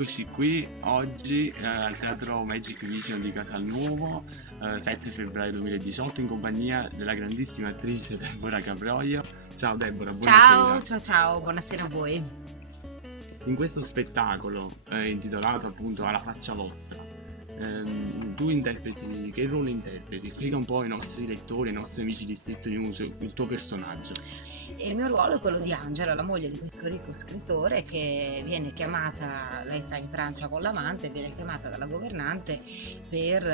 Eccoci qui oggi al Teatro Magic Vision di Casalnuovo, 7 febbraio 2018, in compagnia della grandissima attrice Deborah Caprioglio. Ciao Deborah, buonasera. Ciao, buonasera a voi. In questo spettacolo intitolato appunto Alla faccia vostra, tu interpreti, che ruolo interpreti? Spiega un po' ai nostri lettori, ai nostri amici di Street News il tuo personaggio. Il mio ruolo è quello di Angela, la moglie di questo ricco scrittore che viene chiamata, lei sta in Francia con l'amante, viene chiamata dalla governante per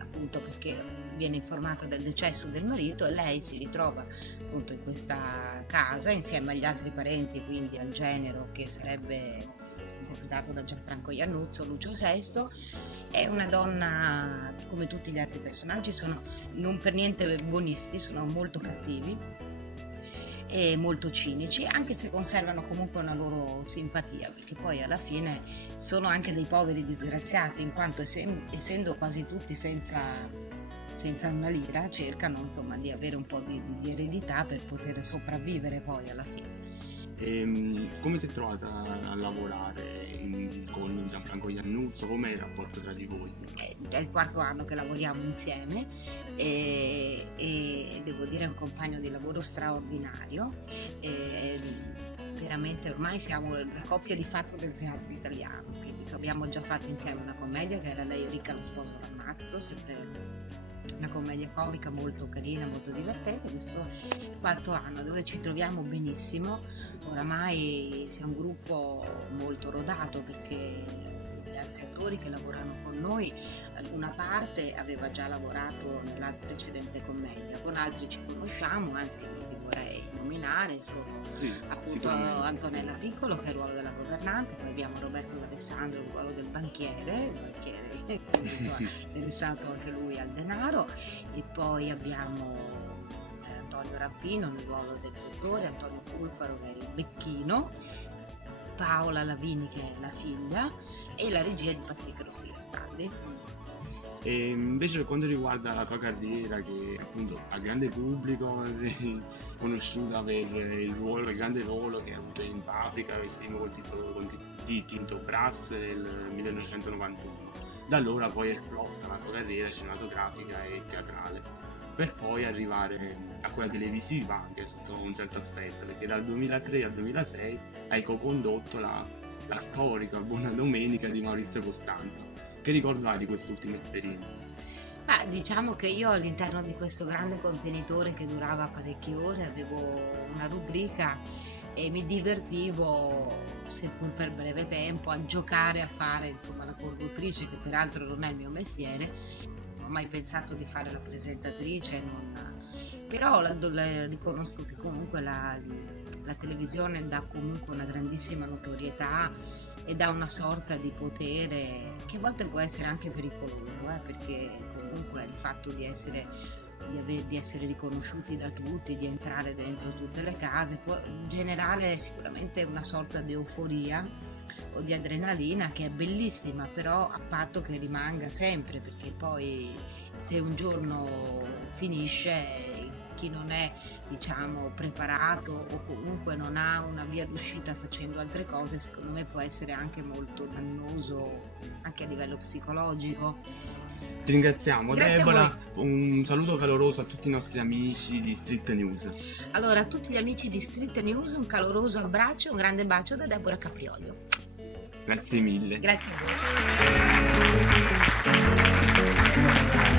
appunto perché viene informata del decesso del marito e lei si ritrova appunto in questa casa insieme agli altri parenti, quindi al genero che sarebbe interpretato da Gianfranco Iannuzzo, Lucio Sesto. È una donna, come tutti gli altri personaggi, sono non per niente buonisti, sono molto cattivi e molto cinici, anche se conservano comunque una loro simpatia, perché poi alla fine sono anche dei poveri disgraziati, in quanto essendo quasi tutti senza una lira, cercano insomma di avere un po' di eredità per poter sopravvivere poi alla fine. Come si è trovata a lavorare con Gianfranco Iannuzzo? Com'è il rapporto tra di voi? È il quarto anno che lavoriamo insieme e devo dire è un compagno di lavoro straordinario. Veramente ormai siamo la coppia di fatto del teatro italiano, quindi abbiamo già fatto insieme una commedia che era Lei ricca lo sposo l'ammazzo, sempre una commedia comica molto carina, molto divertente. Questo quarto anno dove ci troviamo benissimo, oramai siamo un gruppo molto rodato perché gli altri attori che lavorano con noi, una parte aveva già lavorato nella precedente commedia, con altri ci conosciamo, anzi li vorrei nominare, sono appunto Antonella Piccolo che è il ruolo della governante, poi abbiamo Roberto D'Alessandro il ruolo del banchiere interessato anche lui al denaro, e poi abbiamo Antonio Rampino nel ruolo del dottore, Antonio Fulfaro che è il becchino, Paola Lavini che è la figlia e la regia di Patrick Rossi Gastaldi. E invece per quanto riguarda la tua carriera, che appunto a grande pubblico sei conosciuta per il grande ruolo che hai avuto in Paprika, vestito con Tinto Brass nel 1991. Da allora poi è esplosa la tua carriera cinematografica e teatrale, per poi arrivare a quella televisiva anche sotto un certo aspetto, perché dal 2003 al 2006 hai co-condotto la storica Buona Domenica di Maurizio Costanzo. Che ricordo hai di quest'ultima esperienza? Diciamo che io all'interno di questo grande contenitore che durava parecchie ore avevo una rubrica e mi divertivo, seppur per breve tempo, a giocare a fare insomma la conduttrice, che peraltro non è il mio mestiere. Non ho mai pensato di fare la presentatrice, però riconosco che comunque la televisione dà comunque una grandissima notorietà e dà una sorta di potere che a volte può essere anche pericoloso, perché comunque il fatto di essere riconosciuti da tutti, di entrare dentro tutte le case, può generare sicuramente una sorta di euforia o di adrenalina che è bellissima, però a patto che rimanga sempre, perché poi se un giorno finisce, chi non è diciamo preparato o comunque non ha una via d'uscita facendo altre cose, secondo me può essere anche molto dannoso anche a livello psicologico. Ti ringraziamo. Grazie Deborah, un saluto caloroso a tutti i nostri amici di Street News. Allora, a tutti gli amici di Street News un caloroso abbraccio, un grande bacio da Deborah Caprioglio. Grazie mille. Grazie a voi.